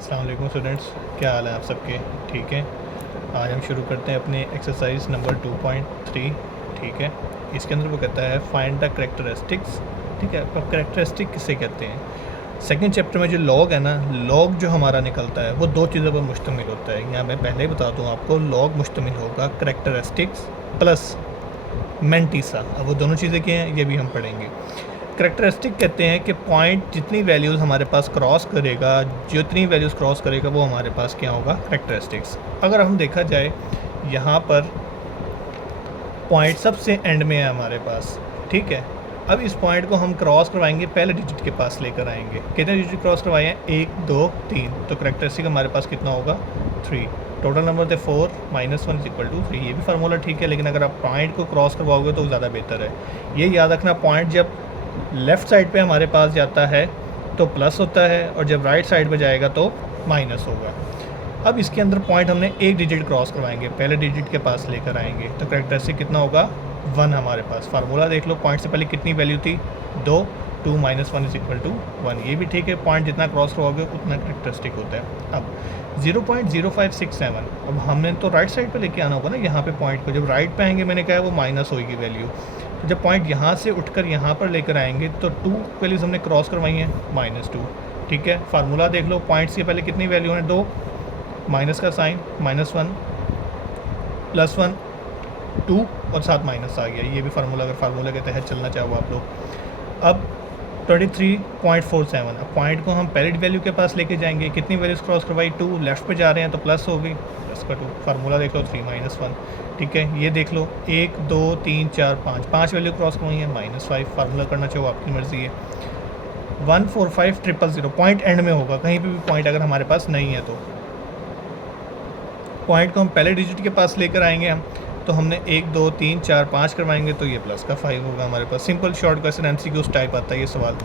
अस्सलाम वालेकुम स्टूडेंट्स, क्या हाल है आप सबके? ठीक है। आज हम शुरू करते हैं अपने एक्सरसाइज नंबर 2.3। ठीक है। इसके अंदर वो कहता है फाइंड द करेक्टरिस्टिक्स। ठीक है। अब करेक्टरिस्टिक किसे कहते हैं? सेकंड चैप्टर में जो लॉग है ना, लॉग जो हमारा निकलता है वो दो चीज़ों पर मुश्तमिल होता है। यहाँ मैं पहले ही बता दूँ आपको, लॉग मुश्तमिल होगा करेक्टरिस्टिक्स प्लस मेंटीसा। अब वो दोनों चीज़ें क्या हैं ये भी हम पढ़ेंगे। करेक्टरिस्टिक कहते हैं कि पॉइंट जितनी वैल्यूज़ हमारे पास क्रॉस करेगा, जितनी वैल्यूज़ क्रॉस करेगा वो हमारे पास क्या होगा? करेक्टरिस्टिक्स। अगर हम देखा जाए यहाँ पर पॉइंट सबसे एंड में है हमारे पास। ठीक है। अब इस पॉइंट को हम क्रॉस करवाएंगे, पहले डिजिट के पास लेकर आएंगे। कितने डिजिट क्रॉस करवाए हैं? 1 2 3। तो करेक्टरिस्टिक हमारे पास कितना होगा? 3। टोटल नंबर थे 4 -1 = 3। ये भी फार्मूला ठीक है, लेकिन अगर आप पॉइंट को क्रॉस करवाओगे तो ज़्यादा बेहतर है। ये याद रखना, पॉइंट जब लेफ़्ट साइड पे हमारे पास जाता है तो प्लस होता है, और जब राइट साइड पे जाएगा तो माइनस होगा। अब इसके अंदर पॉइंट हमने एक डिजिट क्रॉस करवाएंगे, पहले डिजिट के पास लेकर आएंगे, तो करेक्टरिस्टिक कितना होगा? 1 हमारे पास। फार्मूला देख लो, पॉइंट से पहले कितनी वैल्यू थी? 2। 2 - 1 = 1। ये भी ठीक है, पॉइंट जितना क्रॉस करवाओगे उतना करेक्टरिस्टिक होता है। अब 0.0567, अब हमने तो राइट साइड पे लेके आना होगा ना। यहाँ पे पॉइंट को जब राइट पे आएंगे, मैंने कहा है वो माइनस होगी वैल्यू। जब पॉइंट यहाँ से उठकर यहाँ पर लेकर आएंगे तो 2 वैल्यूज़ हमने क्रॉस करवाई हैं, -2। ठीक है। फार्मूला देख लो, पॉइंट से पहले कितनी वैल्यू है? 2, माइनस का साइन, -1 +1 2 और साथ माइनस आ गया। ये भी फार्मूला, अगर फार्मूला के तहत चलना चाहो आप लोग। अब 23.47। अब पॉइंट को हम पहले वैल्यू के पास लेके जाएंगे, कितनी वैल्यूज़ क्रॉस करवाई? 2। लेफ्ट पे जा रहे हैं तो प्लस हो गई, प्लस का 2। फार्मूला देख लो, 3 - 1। ठीक है। ये देख लो, 1 2 3 4 5 वैल्यू क्रॉस करवाई है, -5। फार्मूला करना चाहो आपकी मर्ज़ी है। 145,000 पॉइंट एंड में होगा, कहीं पे भी पॉइंट अगर हमारे पास नहीं है तो पॉइंट को हम पहले डिजिट के पास लेकर आएंगे हम, तो हमने 1 2 3 4 5 करवाएंगे तो ये प्लस का 5 होगा हमारे पास। Simple short question, MCQs type आता है ये सवाल।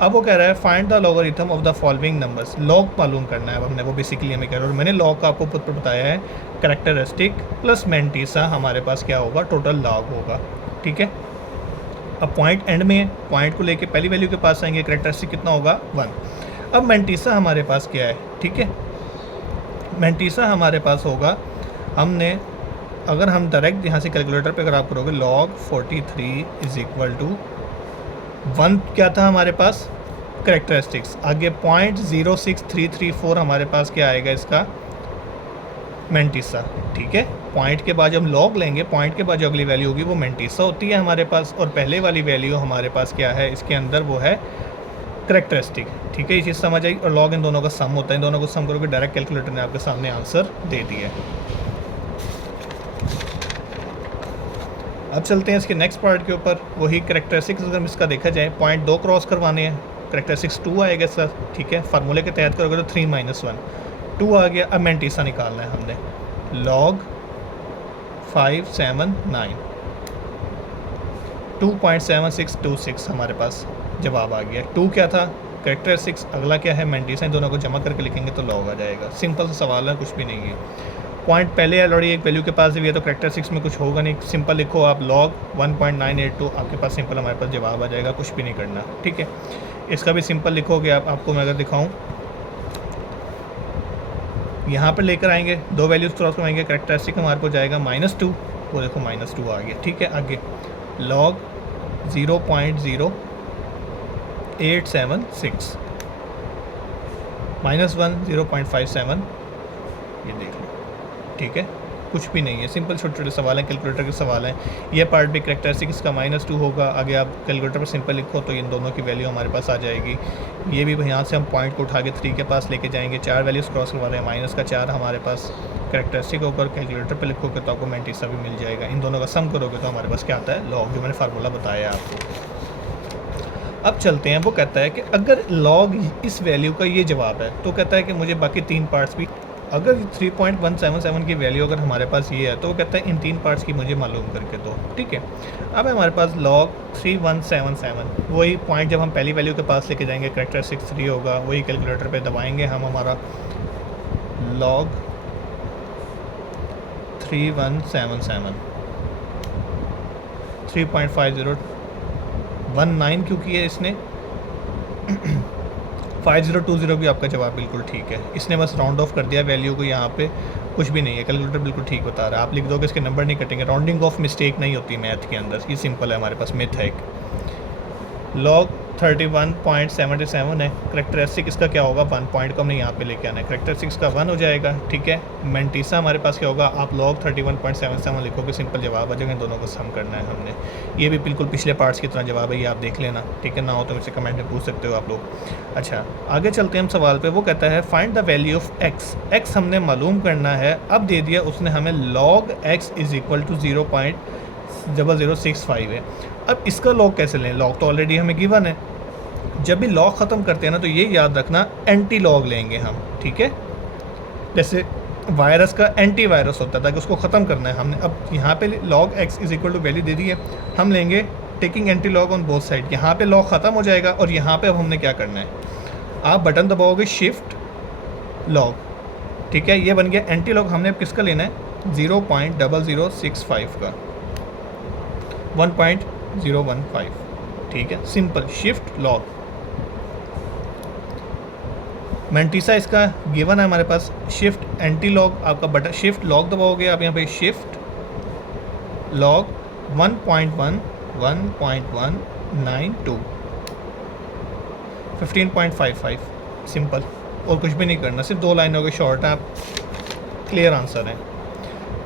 अब वो कह रहा है find the logarithm of the following numbers. Log मालूम करना है अब हमने, वो बेसिकली हमें कह रहा है। और मैंने लॉग का आपको ऊपर बताया है, करेक्टरिस्टिक प्लस मेंटीसा हमारे पास क्या होगा? टोटल लॉग होगा। ठीक है। अब पॉइंट एंड में, पॉइंट को लेके पहली वैल्यू के पास आएंगे, करेक्टरिस्टिक कितना होगा? 1। अब मेंटीसा हमारे पास क्या है? ठीक है। मेंटीसा हमारे पास होगा, हमने अगर हम डायरेक्ट यहाँ से कैलकुलेटर पे अगर आप करोगे, log 43 = 1 क्या था हमारे पास? करेक्टरिस्टिक्स। आगे 0.06334 हमारे पास क्या आएगा इसका? मेंटीसा। ठीक है। पॉइंट के बाद जब हम लॉग लेंगे, पॉइंट के बाद जो अगली वैल्यू होगी वो मेंटीसा होती है हमारे पास, और पहले वाली वैल्यू हमारे पास क्या है इसके अंदर? वो है करेक्टरिस्टिक। ठीक है, ये चीज़ समझ आई। और लॉग इन दोनों का सम होता है, इन दोनों को सम करोगे, डायरेक्ट कैलकुलेटर ने आपके सामने आंसर दे दिया है। अब चलते हैं इसके नेक्स्ट पार्ट के ऊपर, वही करेक्टरिस्टिक्स। अगर इसका देखा जाए, पॉइंट 2 क्रॉस करवाने हैं, करेक्टरिस्टिक्स 2 आएगा सर। ठीक है। फार्मूले के तहत करोगे तो 3 - 1 2 आ गया। अब मेंटीसा निकालना है हमने, log 579 2.7626 हमारे पास जवाब आ गया। 2 क्या था? करेक्टरिस्टिक्स। अगला क्या है? मेंटीसा। इन दोनों को जमा करके लिखेंगे तो लॉग आ जाएगा। सिंपल सा सवाल है, कुछ भी नहीं है। पॉइंट पहले ऑलरेडी एक वैल्यू के पास भी है तो करेक्टरिस्टिक्स में कुछ होगा नहीं। सिंपल लिखो आप log 1.982, आपके पास सिंपल हमारे पास जवाब आ जाएगा, कुछ भी नहीं करना। ठीक है। इसका भी सिंपल लिखोगे आप, आपको मैं अगर दिखाऊं, यहाँ पर लेकर आएंगे, 2 वैल्यूज़ क्रॉस करवाएंगे, करेक्टरिस्टिक हमारे को जाएगा -2। वो देखो -2 आ गया। ठीक है। आगे log 0.0876 -1 0.57, ये देख लो। ठीक है। कुछ भी नहीं है, सिंपल छोटे छोटे सवाल हैं, कैलकुलेटर के सवाल हैं। ये पार्ट भी करेक्टरिस्टिक इसका -2 होगा। आगे आप कैलकुलेटर पर सिंपल लिखो तो इन दोनों की वैल्यू हमारे पास आ जाएगी। ये भी यहाँ से हम पॉइंट को उठा के 3 के पास लेके जाएंगे, 4 वैल्यूज़ क्रॉस करवा रहे हैं, -4 हमारे पास करेक्टरिस्टिक होकर कैलकुलेटर पर लिखोगे तो आपको मेंटीसा भी मिल जाएगा। इन दोनों का सम करोगे तो हमारे पास क्या आता है? लॉग, जो मैंने फार्मूला बताया आपको। अब चलते हैं, वो कहता है कि अगर लॉग इस वैल्यू का ये जवाब है तो कहता है कि मुझे बाकी 3 पार्ट्स भी, अगर 3.177 की वैल्यू अगर हमारे पास ये है तो वो कहता है इन 3 पार्ट्स की मुझे मालूम करके दो। ठीक है। अब हमारे पास log 3177, वही पॉइंट जब हम पहली वैल्यू के पास लेके जाएंगे, करेक्टरिस्टिक 3 होगा, वही कैलकुलेटर पे दबाएंगे हम, हमारा log 3177 3.5019 क्यों किया इसने 5020 भी आपका जवाब बिल्कुल ठीक है। इसने बस राउंड ऑफ कर दिया वैल्यू को, यहाँ पे कुछ भी नहीं है, कैलकुलेटर बिल्कुल ठीक बता रहा है। आप लिख दोगे इसके नंबर नहीं कटेंगे, राउंडिंग ऑफ मिस्टेक नहीं होती मैथ के अंदर, ये सिंपल है, हमारे पास मिथ है एक। लॉग 31.77 है, करेक्टरिस्टिक इसका क्या होगा, 1 पॉइंट को हमने यहाँ पे लेके आना है, करेक्टरिस्टिक इसका 1 हो जाएगा, ठीक है। मेंटीसा हमारे पास क्या होगा, आप लॉग 31.77 लिखोगे, सिंपल जवाब आ जाएगा, दोनों को सम करना है हमने। ये भी बिल्कुल पिछले पार्ट्स की तरह जवाब है, ये आप देख लेना, ठीक है। ना हो तो मुझसे कमेंट में पूछ सकते हो आप लोग। अच्छा, आगे चलते हैं हम सवाल पे। वो कहता है find the value of x, x हमने मालूम करना है। अब दे दिया उसने हमें log x is equal to 0.0065 है। अब इसका लॉग कैसे लें, लॉग तो ऑलरेडी हमें गिवन है। जब भी लॉग ख़त्म करते हैं ना, तो ये याद रखना एंटी लॉग लेंगे हम, ठीक है। जैसे वायरस का एंटी वायरस होता है, ताकि उसको ख़त्म करना है हमने। अब यहाँ पे log x is equal to value दे दी है, हम लेंगे taking anti log on both side. यहाँ पे लॉग ख़त्म हो जाएगा और यहाँ पे अब हमने क्या करना है, आप बटन दबाओगे शिफ्ट लॉग, ठीक है। ये बन गया एंटी लॉग। हमने अब किसका लेना है, 0.0065 का, 1.015, ठीक है। Simple shift log. मेंटीसा इसका गिवन है हमारे पास, शिफ्ट एंटी लॉग, आपका बटन शिफ्ट लॉग दबाओगे आप यहाँ पे, शिफ्ट लॉग 1.1 15.55, सिंपल, और कुछ भी नहीं करना, सिर्फ 2 लाइनों के शॉर्ट है, आप क्लियर आंसर है।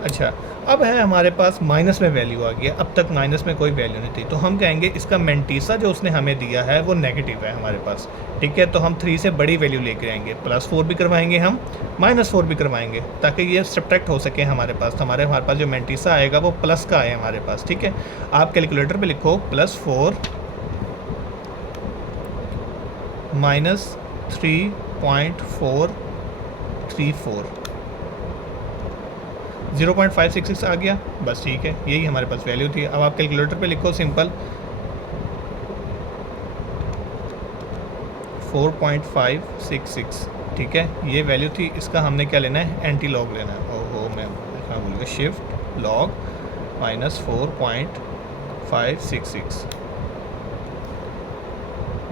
अच्छा, अब है हमारे पास माइनस में वैल्यू आ गया, अब तक माइनस में कोई वैल्यू नहीं थी, तो हम कहेंगे इसका मेंटीसा जो उसने हमें दिया है वो नेगेटिव है हमारे पास, ठीक है। तो हम 3 से बड़ी वैल्यू लेके आएंगे, +4 भी करवाएंगे हम, -4 भी करवाएंगे, ताकि ये सब्ट्रैक्ट हो सके हमारे पास। तो हमारे पास जो मेंटीसा आएगा वो प्लस का आए हमारे पास, ठीक है। आप कैलकुलेटर पर लिखो +4 -3.434, 0.566 आ गया, बस ठीक है, यही हमारे पास वैल्यू थी। अब आप कैलकुलेटर पे लिखो सिंपल 4.566, ठीक है, ये वैल्यू थी। इसका हमने क्या लेना है, एंटी लॉग लेना है। ओहो, मैं भूल गया, शिफ्ट लॉग -4.566,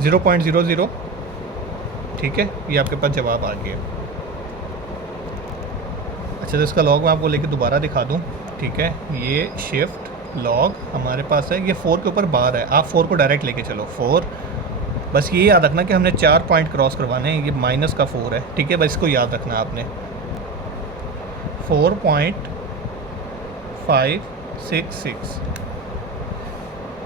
0.00, ठीक है, ये आपके पास जवाब आ गया। अच्छा, तो इसका लॉग मैं आपको लेके दोबारा दिखा दूं, ठीक है। ये शिफ्ट लॉग हमारे पास है, ये 4 के ऊपर बार है, आप 4 को डायरेक्ट लेके चलो, 4, बस ये याद रखना कि हमने 4 पॉइंट क्रॉस करवाने हैं, ये माइनस का 4 है, ठीक है, बस इसको याद रखना आपने। 4.566,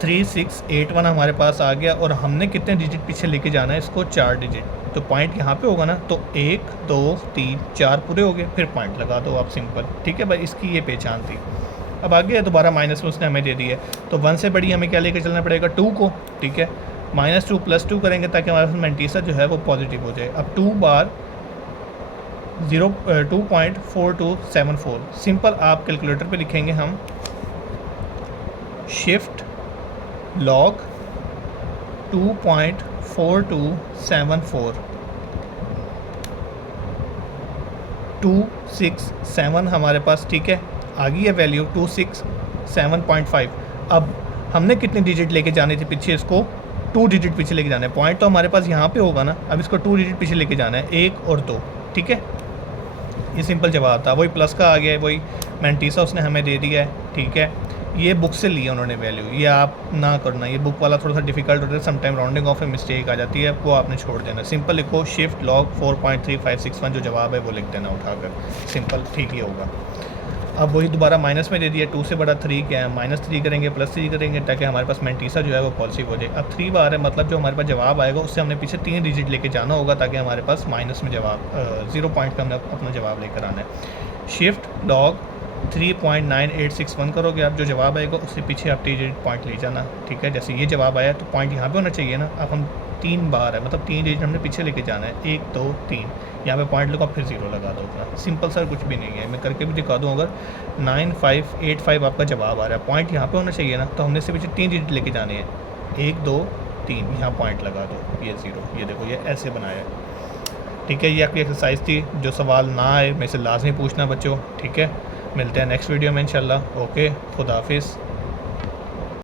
3681 हमारे पास आ गया, और हमने कितने डिजिट पीछे लेके जाना है इसको, 4 डिजिट। तो पॉइंट यहाँ पे होगा ना, तो 1 2 3 4 पूरे हो गए, फिर पॉइंट लगा दो आप, सिंपल, ठीक है भाई, इसकी ये पहचान थी। अब आगे दोबारा माइनस में उसने हमें दे दी है, तो 1 से बड़ी हमें क्या लेकर चलना पड़ेगा, 2 को, ठीक है। -2 +2 करेंगे ताकि हमारे पास मेंटीसा जो है वो पॉजिटिव हो जाए। अब 2 बार 2.4274, सिंपल, आप कैलकुलेटर पे लिखेंगे हम शिफ्ट लॉग 2.4274, 267 हमारे पास, ठीक है, आ गई है वैल्यू 267.5। अब हमने कितने डिजिट लेके जाने थे पीछे, इसको 2 डिजिट पीछे लेके जाना है। पॉइंट तो हमारे पास यहाँ पे होगा ना, अब इसको 2 डिजिट पीछे लेके जाना है, 1 और 2, ठीक है। ये सिंपल जवाब था, वही प्लस का आ गया है, वही मेंटीसा उसने हमें दे दिया है, ठीक है। ये बुक से लिया उन्होंने वैल्यू, ये आप ना करना, ये बुक वाला थोड़ा सा डिफिकल्ट होता है, समटाइम राउंडिंग ऑफ में मिस्टेक आ जाती है, वो आपने छोड़ देना। सिंपल लिखो शिफ्ट लॉग 4.3561, जो जवाब है वो लिख देना उठाकर, सिंपल, ठीक ही होगा। अब वही दोबारा माइनस में दे दिया, 2 से बड़ा 3 क्या है, -3 करेंगे, +3 करेंगे, ताकि हमारे पास मेंटीसा जो है वो पॉजिटिव हो जाए। अब 3 बार है, मतलब जो हमारे पास जवाब आएगा उससे हमने पीछे 3 डिजिट लेके जाना होगा, ताकि हमारे पास माइनस में जवाब 0 पॉइंट का हमने अपना जवाब लेकर आना है। शिफ्ट लॉग 3.9861 करोगे आप, जो जवाब आएगा उससे पीछे आप 3 डिजिट पॉइंट ले जाना, ठीक है। जैसे ये जवाब आया तो पॉइंट यहाँ पे होना चाहिए ना, अब हम 3 बार है, मतलब 3 डिजिट हमने पीछे लेके जाना है, 1 2 3, यहाँ पे पॉइंट लगा, फिर 0 लगा दो अपना, सिंपल सर, कुछ भी नहीं है। मैं करके भी दिखा दूँ, अगर 9585 आपका जवाब आ रहा है, पॉइंट यहाँ पे होना चाहिए ना, तो हमने इससे पीछे 3 डिजिट लेके जाने हैं, 1 2 3, यहाँ पॉइंट लगा दो, ये 0, ये देखो, ये ऐसे बनाया है, ठीक है। ये आपकी एक्सरसाइज थी, जो सवाल ना आए मेरे से लाजमी पूछना बच्चों, ठीक है। मिलते हैं नेक्स्ट वीडियो में इंशाल्लाह। ओके, खुदा हाफिज़।